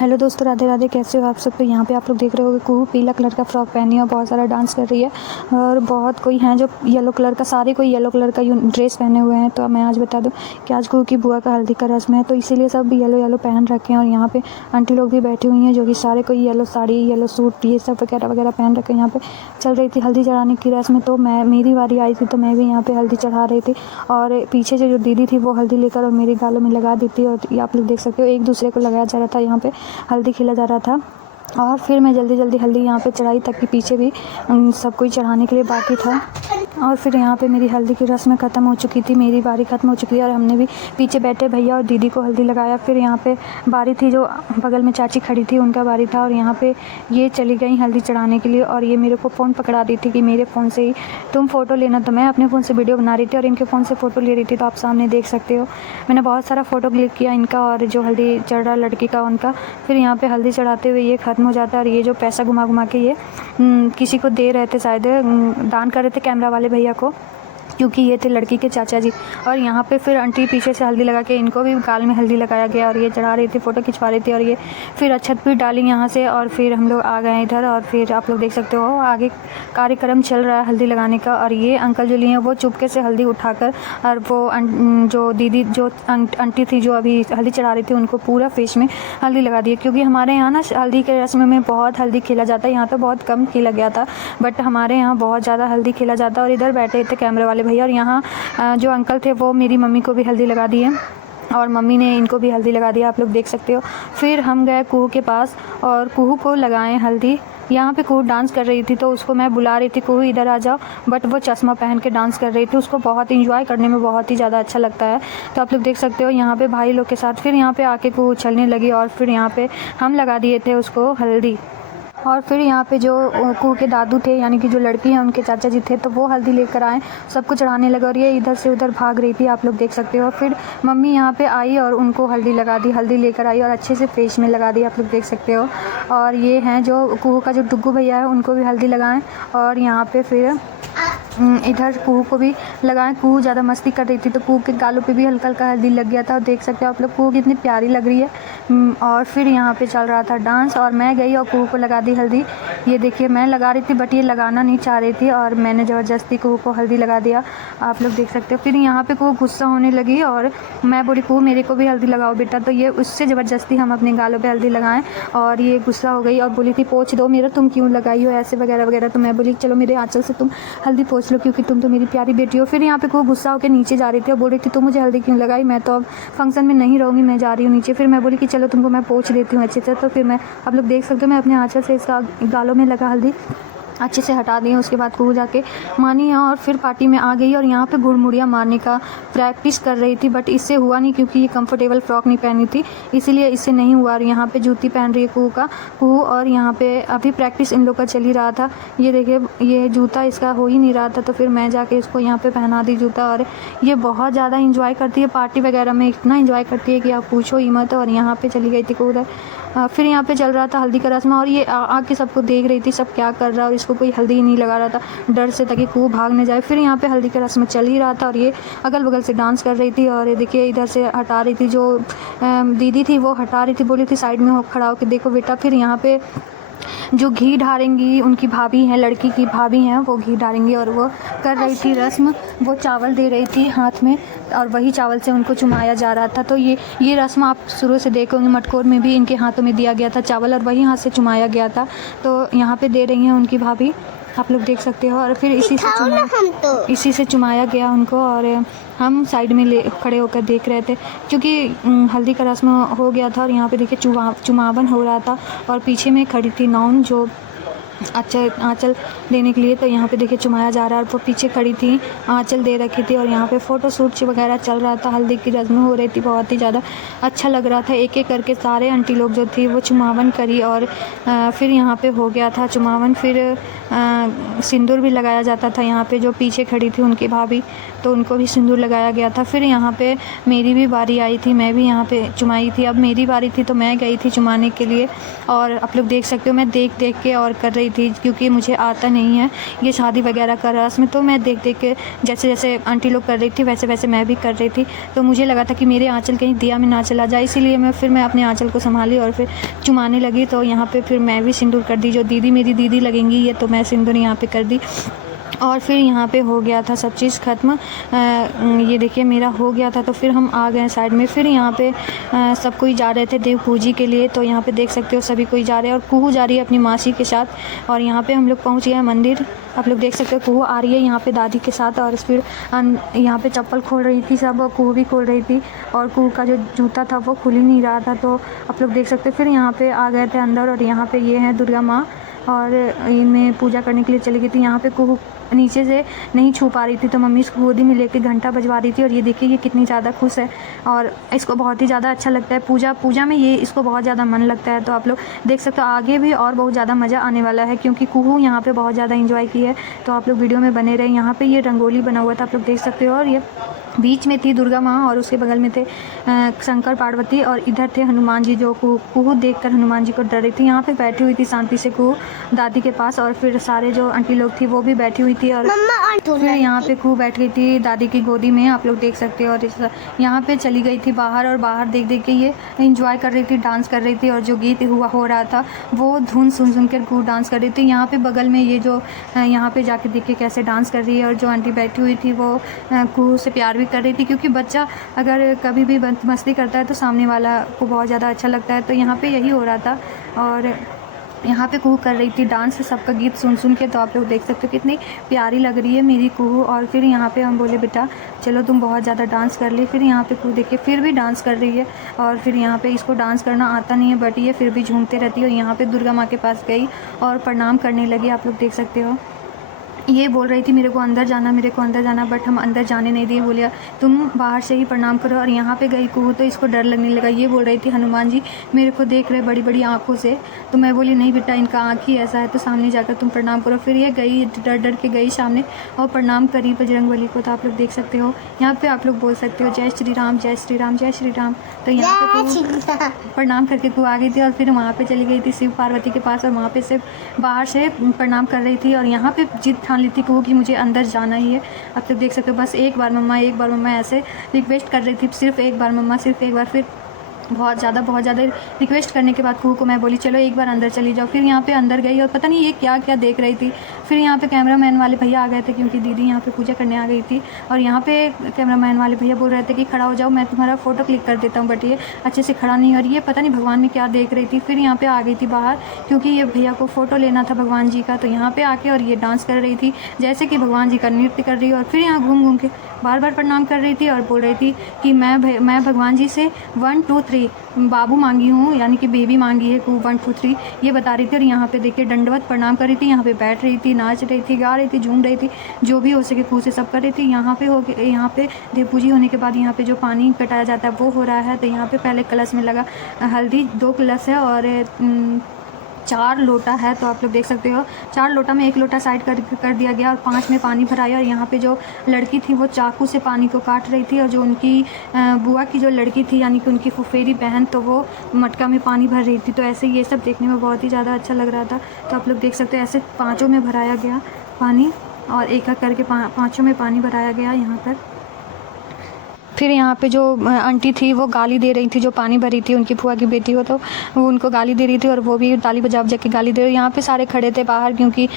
Hello दोस्तों, राधे राधे। कैसे हो आप सब? तो यहाँ पे आप लोग देख रहे हो कुहू पीला कलर का फ्रॉक पहनी है और बहुत सारा डांस कर रही है। और बहुत कोई हैं जो येलो कलर का, सारे कोई येलो कलर का ड्रेस पहने हुए हैं। तो मैं आज बता दूं कि आज कुहू की बुआ का हल्दी का रस्म है, तो इसीलिए सब येलो येलो पहन रखे हैं। और यहाँ पे आंटी लोग भी बैठी हुई हैं जो कि सारे कोई येलो साड़ी, येलो सूट, ये सब वगैरह वगैरह पहन रखे हैं। यहाँ पे चल रही थी हल्दी चढ़ाने की रस्म, तो मेरी बारी आई थी तो मैं भी यहाँ पे हल्दी चढ़ा रही थी। और पीछे जो दीदी थी वो हल्दी लेकर और मेरे गालों में लगा दी थी। और ये आप लोग देख सकते हो, एक दूसरे को लगाया जा रहा था, यहाँ पे हल्दी खिला जा रहा था। और फिर मैं जल्दी जल्दी हल्दी यहाँ पे चढ़ाई, ताकि पीछे भी सब कोई चढ़ाने के लिए बाकी था। और फिर यहाँ पे मेरी हल्दी की रस्म ख़त्म हो चुकी थी, मेरी बारी ख़त्म हो चुकी थी। और हमने भी पीछे बैठे भैया और दीदी को हल्दी लगाया। फिर यहाँ पे बारी थी, जो बगल में चाची खड़ी थी उनका बारी था। और यहाँ पे ये चली गई हल्दी चढ़ाने के लिए। और ये मेरे को फ़ोन पकड़ा दी थी कि मेरे फ़ोन से ही तुम फ़ोटो लेना। तो मैं अपने फ़ोन से वीडियो बना रही थी और इनके फ़ोन से फ़ोटो ले रही थी। तो आप सामने देख सकते हो, मैंने बहुत सारा फ़ोटो क्लिक किया इनका और जो हल्दी चढ़ रहा लड़की का उनका। फिर यहाँ पर हल्दी चढ़ाते हुए ये ख़त्म हो जाता है। और ये जो पैसा घुमा घुमा के ये किसी को दे रहे थे, शायद दान कर रहे थे कैमरा वाले भैया को, क्योंकि ये थे लड़की के चाचा जी। और यहाँ पे फिर आंटी पीछे से हल्दी लगा के इनको भी गाल में हल्दी लगाया गया। और ये चढ़ा रही थी, फ़ोटो खिंचवा रही थी। और ये फिर अक्षत भी डाली यहाँ से। और फिर हम लोग आ गए इधर। और फिर आप लोग देख सकते हो आगे कार्यक्रम चल रहा है हल्दी लगाने का। और ये अंकल जो लिए हैं वो चुपके से हल्दी उठाकर, और वो जो दीदी जो आंटी थी जो अभी हल्दी चढ़ा रही थी, उनको पूरा फेस में हल्दी लगा दी। क्योंकि हमारे यहाँ ना हल्दी के रस्म में बहुत हल्दी खिला जाता है, यहाँ तो बहुत कम खिला गया था, बट हमारे यहाँ बहुत ज़्यादा हल्दी खिला जाता है। और इधर बैठे थे कैमरे वाले भैया। और यहाँ जो अंकल थे वो मेरी मम्मी को भी हल्दी लगा दी है और मम्मी ने इनको भी हल्दी लगा दिया, आप लोग देख सकते हो। फिर हम गए कुहू के पास और कुहू को लगाएं हल्दी। यहाँ पे कुहू डांस कर रही थी, तो उसको मैं बुला रही थी, कुहू इधर आ जाओ, बट वो चश्मा पहन के डांस कर रही थी। उसको बहुत इंजॉय करने में बहुत ही ज़्यादा अच्छा लगता है। तो आप लोग देख सकते हो यहाँ पे भाई लोग के साथ। फिर यहाँ पे आके कुहू उछलने लगी और फिर यहाँ पे हम लगा दिए थे उसको हल्दी। और फिर यहाँ पे जो कुहू के दादू थे, यानी कि जो लड़की हैं उनके चाचा जी थे, तो वो हल्दी लेकर आए, सबको चढ़ाने लगे। और ये इधर से उधर भाग रही थी, आप लोग देख सकते हो। फिर मम्मी यहाँ पे आई और उनको हल्दी लगा दी, हल्दी लेकर आई और अच्छे से फेस में लगा दी, आप लोग देख सकते हो। और ये हैं जो कुहू का जो डुग्गू भैया है, उनको भी हल्दी लगाएं। और यहाँ पे फिर इधर कुहू को भी लगाएं। कुहू ज़्यादा मस्ती कर रही थी, तो कुहू के गालों पे भी हल्का हल्का हल्दी लग गया था। और देख सकते हो आप लोग कुहू कितनी प्यारी लग रही है। और फिर यहाँ पे चल रहा था डांस और मैं गई और कुहू को लगा दी हल्दी। ये देखिए, मैं लगा रही थी बट ये लगाना नहीं चाह रही थी और मैंने ज़बरदस्ती कुहू को हल्दी लगा दिया, आप लोग देख सकते हो। फिर यहाँ पे कुहू गुस्सा होने लगी और मैं बोली कुहू मेरे को भी हल्दी लगाओ बेटा। तो ये उससे ज़बरदस्ती हम अपने गालों पर हल्दी लगाएं और ये गुस्सा हो गई और बोली थी पोंछ दो मेरा, तुम क्यों लगाई हो ऐसे वगैरह वगैरह। तो मैं बोली चलो मेरे आंचल से तुम हल्दी पोंछ लो, क्योंकि तुम तो मेरी प्यारी बेटी हो। फिर यहाँ पे कुहू गुस्सा होकर नीचे जा रही थी और बोल रही थी तुम मुझे हल्दी क्यों लगाई, मैं तो अब फंक्शन में नहीं रहूँगी, मैं जा रही हूँ नीचे। फिर मैं बोली कि चलो तुमको मैं पोंछ देती हूँ अच्छे से। तो फिर मैं, आप लोग देख सकते हो, मैं अपने आंचल से इसका गालों में लगा हल्दी अच्छे से हटा दी। उसके बाद कुहू जाके मानी है और फिर पार्टी में आ गई और यहाँ पे गुड़मुड़िया मारने का प्रैक्टिस कर रही थी, बट इससे हुआ नहीं क्योंकि ये कंफर्टेबल फ्रॉक नहीं पहनी थी, इसीलिए इससे नहीं हुआ। और यहाँ पे जूती पहन रही है कुहू। और यहाँ पे अभी प्रैक्टिस इन लोग का चल ही रहा था। ये देखिए, ये जूता इसका हो ही नहीं रहा था, तो फिर मैं जाके इसको यहाँ पे पहना दी जूता। और ये बहुत ज़्यादा इंजॉय करती है पार्टी वगैरह में, इतना इंजॉय करती है कि आप पूछो ही मत। और यहाँ पे चली गई थी कुहू उधर। फिर यहाँ पे चल रहा था हल्दी का रस्म और ये आके सबको देख रही थी सब क्या कर रहा है, और इसको कोई हल्दी ही नहीं लगा रहा था डर से, ताकि कुहू भाग न जाए। फिर यहाँ पे हल्दी का रस्म चल ही रहा था और ये अगल बगल से डांस कर रही थी। और ये देखिए, इधर से हटा रही थी, जो दीदी थी वो हटा रही थी, बोली थी साइड में हो खड़ा होकर देखो बेटा। फिर यहाँ पे जो घी ढारेंगी, उनकी भाभी हैं, लड़की की भाभी हैं, वो घी ढारेंगी और वो कर रही थी रस्म। वो चावल दे रही थी हाथ में और वही चावल से उनको चुमाया जा रहा था। तो ये रस्म आप शुरू से देखोगे, मटकोर में भी इनके हाथों में दिया गया था चावल और वही हाथ से चुमाया गया था। तो यहाँ पे दे रही हैं उनकी भाभी, आप लोग देख सकते हो। और फिर इसी से चुमाया गया उनको और हम साइड में खड़े होकर देख रहे थे, क्योंकि हल्दी का रस्म हो गया था। और यहाँ पे देखिए चुमावन हो रहा था और पीछे में खड़ी थी नौन जो आंचल देने के लिए। तो यहाँ पे देखिए चुमाया जा रहा है और वो पीछे खड़ी थी, आंचल दे रखी थी। और यहाँ पे फ़ोटो शूट वगैरह चल रहा था, हल्दी की रस्म हो रही थी, बहुत ही ज़्यादा अच्छा लग रहा था। एक एक करके सारे आंटी लोग जो थी वो चुमावन करी और फिर यहाँ पे हो गया था चुमावन। फिर सिंदूर भी लगाया जाता था। यहाँ पे जो पीछे खड़ी थी उनकी भाभी, तो उनको भी सिंदूर लगाया गया था। फिर यहाँ पे मेरी भी बारी आई थी, मैं भी यहाँ पे चुमाई थी। अब मेरी बारी थी तो मैं गई थी चुमाने के लिए और आप लोग देख सकते हो मैं देख देख के और कर रही रही थी क्योंकि मुझे आता नहीं है ये शादी वगैरह का रस्म। तो मैं देख देख के जैसे जैसे आंटी लोग कर रही थी वैसे वैसे मैं भी कर रही थी। तो मुझे लगा था कि मेरे आँचल कहीं दिया में ना चला जाए, इसीलिए मैं अपने आँचल को संभाली और फिर चुमाने लगी। तो यहाँ पे फिर मैं भी सिंदूर कर दी, जो दीदी मेरी दीदी लगेंगी ये, तो मैं सिंदूर यहाँ पे कर दी। और फिर यहाँ पे हो गया था सब चीज़ ख़त्म। ये देखिए मेरा हो गया था। तो फिर हम आ गए साइड में। फिर यहाँ पे सब कोई जा रहे थे देव पूजी के लिए। तो यहाँ पे देख सकते हो सभी कोई जा रहे हैं और कुहू जा रही है अपनी मासी के साथ। और यहाँ पे हम लोग पहुँच गए हैं मंदिर। आप लोग देख सकते हो कुहू आ रही है यहाँ पे दादी के साथ। और फिर यहाँ पे चप्पल खोल रही थी सब, और कुहू भी खोल रही थी और कुहू का जो जूता था वो खुल ही नहीं रहा था। तो आप लोग देख सकते हो। फिर यहाँ पे आ गए थे अंदर और यहाँ पे ये है दुर्गा माँ और इन्हें पूजा करने के लिए चली गई थी। यहाँ पे कुहू नीचे से नहीं छू पा रही थी तो मम्मी इसको गोदी में लेके घंटा बजवा रही थी। और ये देखिए ये कितनी ज़्यादा खुश है और इसको बहुत ही ज़्यादा अच्छा लगता है पूजा में, ये इसको बहुत ज़्यादा मन लगता है। तो आप लोग देख सकते हो आगे भी और बहुत ज़्यादा मज़ा आने वाला है क्योंकि कुहू यहाँ पे बहुत ज़्यादा एंजॉय की है। तो आप लोग वीडियो में बने रहे। यहाँ पे ये रंगोली बना हुआ था, आप लोग देख सकते हो। और ये बीच में थी दुर्गा माँ और उसके बगल में थे शंकर पार्वती और इधर थे हनुमान जी, जो कुहू देखकर हनुमान जी को डर रही थी। यहाँ पे बैठी हुई थी शांति से कुहू दादी के पास। और फिर सारे जो आंटी लोग थी वो भी बैठी हुई थी और फिर यहाँ पे कुहू बैठ गई थी दादी की गोदी में, आप लोग देख सकते हो। और यहाँ पे चली गई थी बाहर और बाहर देख देख के ये इंजॉय कर रही थी, डांस कर रही थी। और जो गीत हो रहा था वो धुन सुन कर कुहू डांस कर रही थी। यहाँ पे बगल में ये जो यहाँ पे जाके देखिए कैसे डांस कर रही है। और जो आंटी बैठी हुई थी वो कुहू से प्यार भी कर रही थी क्योंकि बच्चा अगर कभी भी मस्ती करता है तो सामने वाला को बहुत ज़्यादा अच्छा लगता है। तो यहाँ पे यही हो रहा था और यहाँ पे कुहू कर रही थी डांस सबका गीत सुन के। तो आप लोग देख सकते हो कितनी प्यारी लग रही है मेरी कुहू। और फिर यहाँ पे हम बोले बेटा चलो तुम बहुत ज़्यादा डांस कर ली। फिर यहाँ पे कुहू देखिए फिर भी डांस कर रही है और फिर यहाँ पे इसको डांस करना आता नहीं है बट ये फिर भी झूमते रहती है। और यहाँ पे दुर्गा माँ के पास गई और प्रणाम करने लगी, आप लोग देख सकते हो। ये बोल रही थी मेरे को अंदर जाना, बट हम अंदर जाने नहीं दिए, बोलिए तुम बाहर से ही प्रणाम करो। और यहाँ पे गई कुहू तो इसको डर लगने लगा। ये बोल रही थी हनुमान जी मेरे को देख रहे बड़ी बड़ी आँखों से। तो मैं बोली नहीं बेटा इनका आँख ही ऐसा है, तो सामने जाकर तुम प्रणाम करो। फिर ये गई डर डर के गई सामने और प्रणाम करी बजरंगबली को। तो आप लोग देख सकते हो यहाँ पे आप लोग बोल सकते हो जय श्री राम जय श्री राम जय श्री राम। तो यहाँ पे प्रणाम करके कुहू आ गई थी और फिर वहाँ पे चली गई थी शिव पार्वती के पास और वहाँ पे से बाहर से प्रणाम कर रही थी। और यहाँ पे जिद ठान ली थी कुहू कि मुझे अंदर जाना ही है। अब तक देख सकते हो बस एक बार मम्मा ऐसे रिक्वेस्ट कर रही थी, सिर्फ एक बार मम्मा, सिर्फ एक बार। फिर बहुत ज़्यादा रिक्वेस्ट करने के बाद कुहू को मैं बोली चलो एक बार अंदर चली जाओ। फिर यहाँ पे अंदर गई और पता नहीं ये क्या क्या देख रही थी। फिर यहाँ पे कैमरामैन वाले भैया आ गए थे क्योंकि दीदी यहाँ पे पूजा करने आ गई थी। और यहाँ पे कैमरामैन वाले भैया बोल रहे थे कि खड़ा हो जाओ मैं तुम्हारा फ़ोटो क्लिक कर देता हूँ, बट ये अच्छे से खड़ा नहीं। और ये पता नहीं भगवान में क्या देख रही थी। फिर यहाँ पे आ गई थी बाहर क्योंकि ये भैया को फ़ोटो लेना था भगवान जी का। तो यहाँ पे आके और ये डांस कर रही थी जैसे कि भगवान जी का नृत्य कर रही है। और फिर यहाँ घूम के बार बार प्रणाम कर रही थी और बोल रही थी कि मैं भगवान जी से 1 2 3 बाबू मांगी हूँ, यानी कि बेबी मांगी है कुहू 1 2 3 ये बता रही थी। और यहाँ पे देखिए दंडवत प्रणाम कर रही थी, यहाँ पे बैठ रही थी, नाच रही थी, गा रही थी, झूम रही थी, जो भी हो सके कुहू से सब कर रही थी। यहाँ पे देव पूजी होने के बाद यहाँ पे जो पानी कटाया जाता है वो हो रहा है। तो यहाँ पे पहले कलश में लगा हल्दी, 2 कलश है और 4 लोटा है। तो आप लोग देख सकते हो 4 लोटा में 1 लोटा साइड कर दिया गया और 5 में पानी भराया। और यहाँ पे जो लड़की थी वो चाकू से पानी को काट रही थी और जो उनकी बुआ की जो लड़की थी यानी कि उनकी फुफेरी बहन तो वो मटका में पानी भर रही थी। तो ऐसे ये सब देखने में बहुत ही ज़्यादा अच्छा लग रहा था। तो आप लोग देख सकते हो ऐसे 5 में भराया गया पानी और एक करके 5 में पानी भराया गया यहाँ पर। फिर यहाँ पे जो आंटी थी वो गाली दे रही थी, जो पानी भरी थी उनकी फुआ की बेटी हो, तो वो उनको गाली दे रही थी और वो भी ताली बजा के गाली दे रही। यहाँ पे सारे खड़े थे बाहर क्योंकि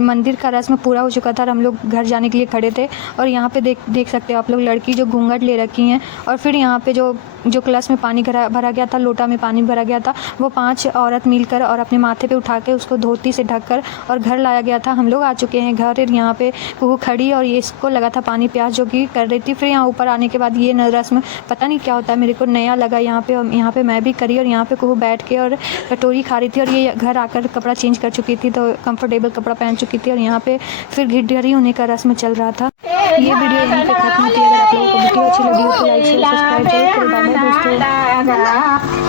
मंदिर का रस्म पूरा हो चुका था और हम लोग घर जाने के लिए खड़े थे। और यहाँ पे देख सकते हो आप लोग लड़की जो घूंघट ले रखी हैं। और फिर यहाँ पे जो कलश में पानी भरा गया था, लोटा में पानी भरा गया था, वो 5 औरत मिलकर और अपने माथे पे उठा के उसको धोती से ढककर और घर लाया गया था। हम लोग आ चुके हैं घर। यहाँ पे वो खड़ी और ये इसको लगा था पानी प्यास जो कि कर रही थी। फिर यहाँ ऊपर आने के बाद ये रस्म पता नहीं क्या होता है, मेरे को नया लगा यहाँ पे मैं भी करी। और यहाँ पे कुहू बैठ के और कटोरी खा रही थी और ये घर आकर कपड़ा चेंज कर चुकी थी, तो कंफर्टेबल कपड़ा पहन चुकी थी। और यहाँ पे फिर घिढरी होने का रस्म चल रहा था। ये वीडियो यहीं पे खत्म होती है। अगर आप लोगों को वीडियो अच्छी लगी हो तो लाइक शेयर सब्सक्राइब जरूर करें। बाय बाय दोस्तों।